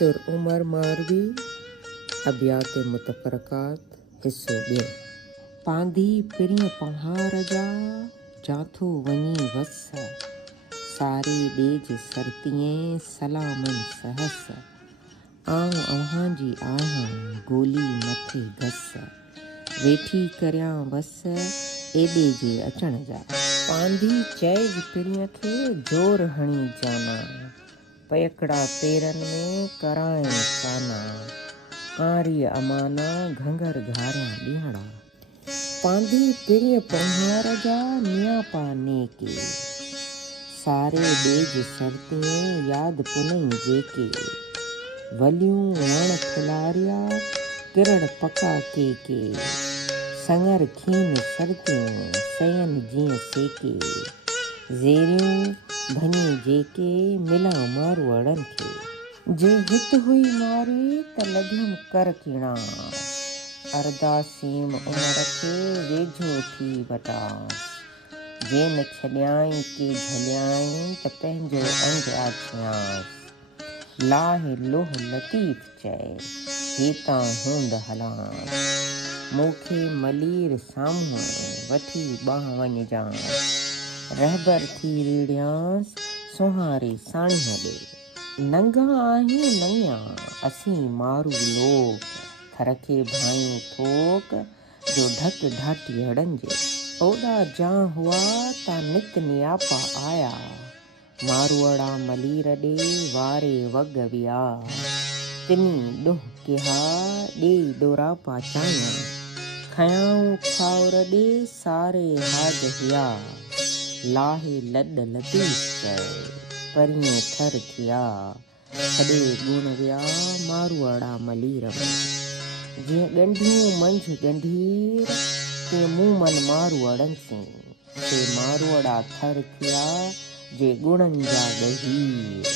सुर उमर मारवी अबियात मुतफरकात हिस्सो ॿियो। पांधी पिरिय पहाड़ जा जाथो वञी वस, सारे ॾेज सरतीअ सलामन सहस। आऊं अव्हां जी आहियां गोली मथे घस, वेठी करियां बस एॾे जे अचण जा। पांधी चइज पिरिय खे जोर हणी जाना, पयकड़ा पेरनि में कराइनि काना। आरी अमाना घंगर घारियां ॾियणा, पांधी पिरिय पहाड़ जा नियापा नेके। सारे ॾेज सरतीअ यादि पुनई जेके, वलियूं वण फुलारिया किरण पका के। सङर खीन सरतियूं सयन जीअं सेके, ज़ेरियूं भञे जेके मिलां मारवड़नि खे। जे हित हुई मारी त लॻियमि कर कीणा, अरदासीम उमर खे वेझो थी वटांसि। जे न छॾियाई के झलियाई त पंहिंजो अंग आछियांसि। लाहे लोह लतीफ़ चए हेतां हूंद हलांसि, मूंखे मलीर साम्हूं वठी बांह वञिजांसि। रहबर थी रीड़ियांसि सुहारे साणीअ ॾे, नंगा आहियूं नंगिया असीं मारू लोक। थर खे भायूं थोक जो ढक ढाटीअड़नि जे। ओॾा जां हुआ ता नित नियापा आया, मारवड़ा मलीर ॾे वारे वग विया। तिनी ॾोह किहा ॾेई ॾोरापा चाया, खयाऊं खाउर ॾे सारे हाज हिया। लाहे लॾ लतीफ़ चए परिएं थर थिया, छॾे गुण विया मारवड़ा मलीर में। जीअं ॻंढियूं मंझि ॻंढीर तीअं मूं मन मारवड़नि से, से मारवड़ा थर थिया जे गुणनि जा ॻहीर।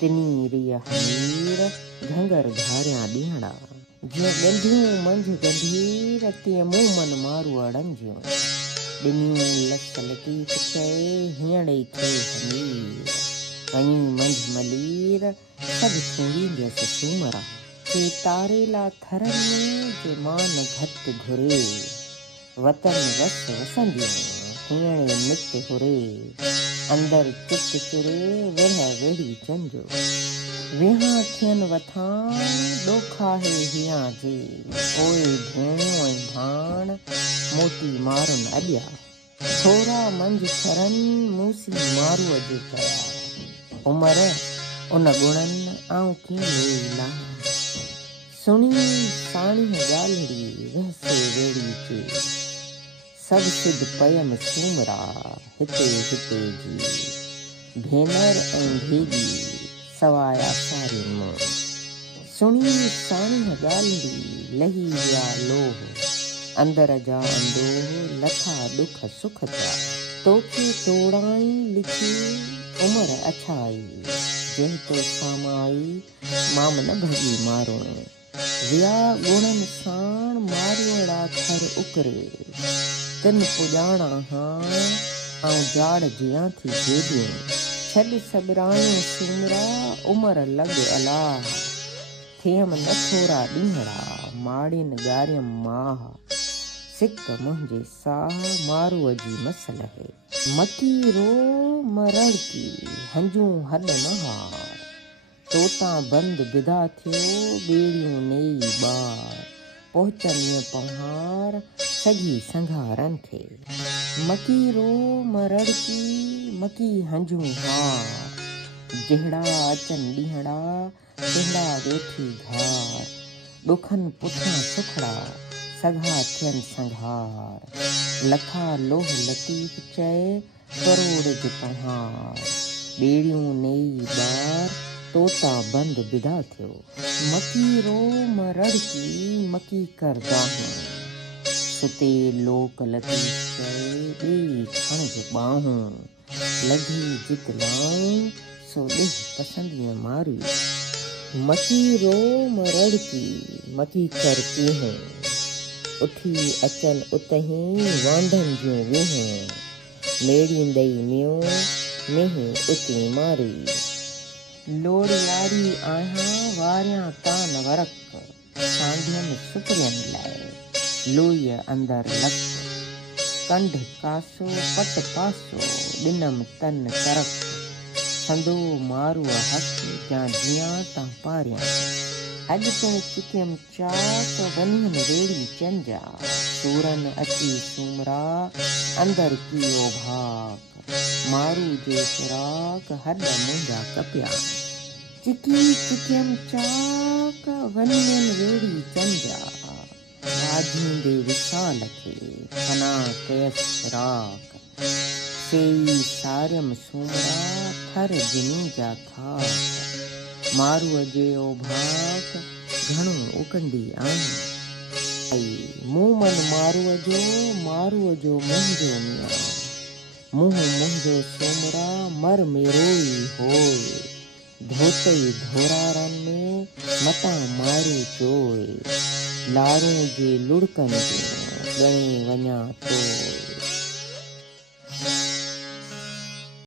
तिनी रिय हमीर घंगर घारियां ॾियणा, जीअं ॻंढियूं मंझि ॻंढीर तीअं मूं मन मारवड़नि जूं। ॾिनियूं लस लतीफ़ चए हीअंड़े थे हमीर, वञी मंझि मलीर सभु छुड़ींदसि सूमरा। के तारेला थरनि में जे मान घट घुरे, वतन वस वसंदियूं हीअंड़े नित हुरे। अंदर चित चुरे विरह वेड़ी चंजो, विहां थियनि वथां ॾोखाहे हियां जे। ओए भेणियूं ऐं भाण मोती मारुनि अॼा, थोरा मंझि थरनि मूसी मारूअ जे कया। उमर उन गुणनि आऊं कीअं लोई लाहां, सुणी साणीअ ॻाल्हिड़ी वहसे वेड़ी के। सभु सिध पयमि सूमरा हिते हिते जी, भेनर ऐं भेगी सवाया सारी मूं। सुणी साणीअ ॻाल्हिड़ी लही विया लोह, अंदर जा अंदोह लथा ॾुख सुख थिया। तोखे तोड़ाई लिखी उमर अछाई, जंहिं तो सामाई माम न भगी मारूं। विया गुणनि साण मारवड़ा थर उकरे, तिन पुॼाणा हाण आऊं जाड़ जियां थी जेबियूं। छॾ सॿरायूं सूमरा उमर लॻ अलाह, थियमि न थोरा ॾींहड़ा माड़ियुनि ॻारियमि माह। सिक मुंहिंजे साह मारूअ जी मसल है, मकी रो मरड़ की हंजूं हॾ महार। तोतां बंद बिदा थियो ॿेड़ियूं नेई ॿार, पहुचनि पहाड़ सॼी संघारनि खे। मकी रो मरड़ की मकी हंजूं हार, जहिड़ा अचनि ॾींहड़ा तहिड़ा वेठी घार। ॾुखनि पुठियां सुखड़ा सघा थियनि संघार, लथा लोह लतीफ़ चए करोड़ जे पहाड़। ॿेड़ियूं नेई ॿार तोता बंद बिदा थियो, मकी रो मरड़ की मकी कर गाहूं। सुते लोक लतीफ़ चए ॾेई खणज ॿाहूं, लधी जित लाऊं सो ॾिह पसंदीअ मारी। मकी रो मरड़ की मकी कर केहूं, उठी अचनि उतहीं वांढनि जूं वेहूं। मेड़ींदई म्यूं मेह उती मारी, लोड़ियारी आहियां ॿारियां तान वरक, सांढियनि सुपरियनि लाइ लोईअ अंदरि लक, कंढ कासो पट पासो ॾिनमि तन तरक, संदो मारूअ हक जा जियां तां पारियां, अॼु पिणु चिकियमि चाक वञनि वेड़ी चंजा, सूरन अची सूमरा अंदरि कियो भाक, मारू जे फिराक हॾ मुंहिंजा कपिया, चिकियमि चाक वञनि वेड़ी चंजा, बाझींदे विशाल खे फना कयसि फिराक, सेई सारियमि सूमरा थर जिनी जा थाक, मारूअ जे ओभाक घणो उकंदी आहीं, मूं मन मारूअ जो मुंहिंजो मियां, मुंहुं मुंहिंजो सूमरा मर मेरोई होए, धोतई धोरारनि में मतां मारू चोए, लारूं जे लुड़कनि जो ॻणे वञा तोए।